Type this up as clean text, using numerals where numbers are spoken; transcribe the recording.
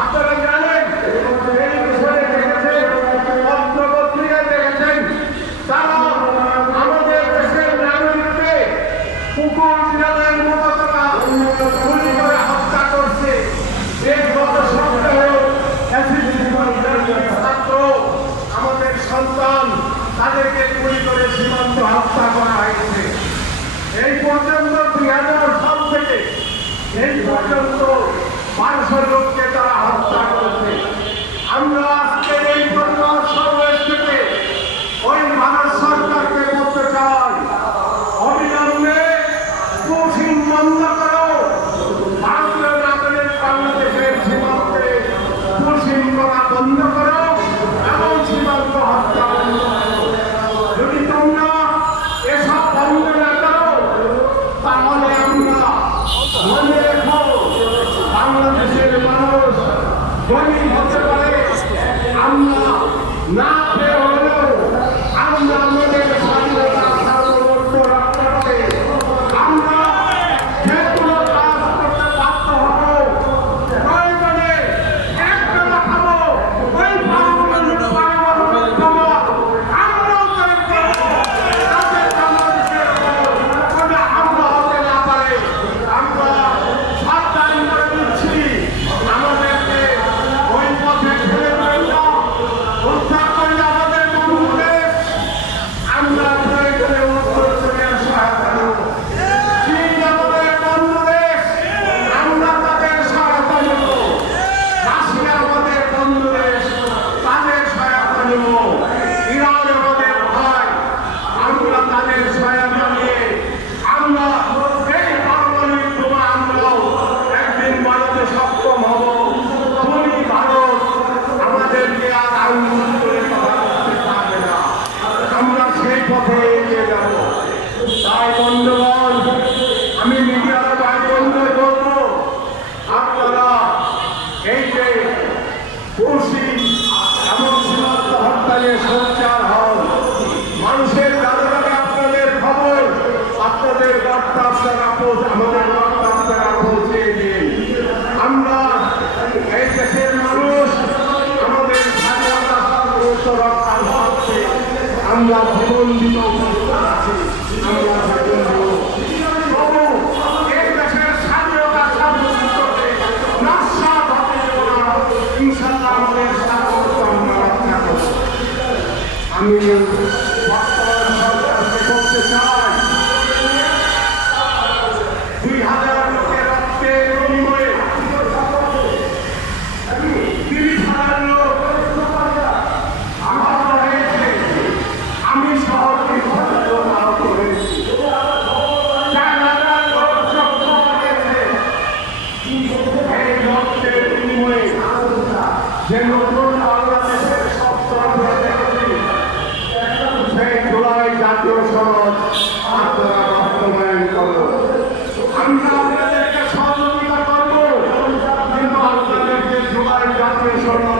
আপনারা জানেন পত্রপত্রিকায় দেখেছেন তারা আমাদের দেশের নাগরিককে কুকুর বিড়ালের মতো তারা গুলি করে হত্যা করছে। এই গত সপ্তাহে ছাত্র আমাদের সন্তান তাদেরকে গুলি করে সীমান্ত হত্যা করা হয়েছে। এই পর্যন্ত 2000 সাল থেকে এই পর্যন্ত 500 লোককে তারা হত্যা করেছে। আমরা আজকে এই পরিবার সমাবেশ থেকে ওই ভারত সরকারকে বলতে চাই, অবিলম্বে কোচিং বন্ধ করো। ভারতীয় নাগরিক বাংলাদেশের সীমান্তে কোচিং করা বন্ধ করো এবং সীমান্ত হত্যা বন্ধ করো। যদি তোমরা এসব বন্ধ না করো তাহলে আমরা মনে রেখো বাংলাদেশের মানুষ গরিব হতে পারে, আমরা না পেয়ে হলেও আমরা আমাদের স্বাধীনতা সার্বভৌমত্ব রক্ষা করে আমরা যে কোনো কাজ করতে বাধ্য হবো। প্রয়োজনে একটা খাবো ওই পারমাণবিক আমরাও তৈরি করবো। তাদের বাংলাদেশের আমরা হতে না পারে আমরা সাবধান করে দিচ্ছি, আমাদেরকে ওই পথে ঠেলে দেবেন না। উদ্ধার করলে আমাদের বন্ধুদেশ, আমরা প্রয়োজনে উত্তর কোরিয়ার সহায়তা নেব। চীন আমাদের বন্ধুদেশ, আমরা তাদের সহায়তা নেব। রাশিয়া আমাদের বন্ধুদেশ, তাদের সহায়তা নেব। ইরান আমাদের ভাই, আমরা তাদের সহায়তা নিয়ে আমরা এই পারমাণবিক বোমা আমরাও একদিন বানাতে সক্ষম হব। তুমি ভারত আমাদেরকে আর আঙ্গুল করে কথা বলতে পারবে না, আমরা সেই পথে এগিয়ে যাব। তাই বন্ধুগণ, আমি মিডিয়ার ভাই বন্ধুদের বলবো, আপনারা এই যে খুশি এবং সীমান্ত হত্যা নিয়ে সোচ্চার হন। মানুষের কাছে কাছে আপনাদের খবর, আপনাদের বার্তা আপনারা আমাদের বার্তা আপনারা পৌঁছে দিন। আমরা এই দেশের মানুষ আমাদের স্বাধীনতা সার্বভৌমত্ব রক্ষার স্বার্থে আমরা জীবন দিতে উপস্থিত আছি। আমরা জীবন দেব। তবু এই দেশের স্বাধীনতা সার্বভৌমত্বকে নস্যাৎ হতে দেব না। ইনশাআল্লাহ আমাদের সার্বভৌমত্ব আমরা রক্ষা করব। আমি বর্তমান সরকারকে বলতে চাই, 2000 লোকের রক্তের বিনিময়ে 30,000 লোক আহত হয়েছে। আমি সহ 30,000 লোক আহত হয়েছি। 4,000 লোক জখম হয়েছে। এই রক্তের বিনিময়ে যে নতুন বাংলাদেশের স্বপ্ন আমরা দেখেছি, সেই জুলাই জাতীয় সনদ আপনারা বাস্তবায়ন করুন। আমরা আপনাদেরকে সহযোগিতা করবো, কিন্তু আপনাদেরকে জুলাই জাতীয় সনদ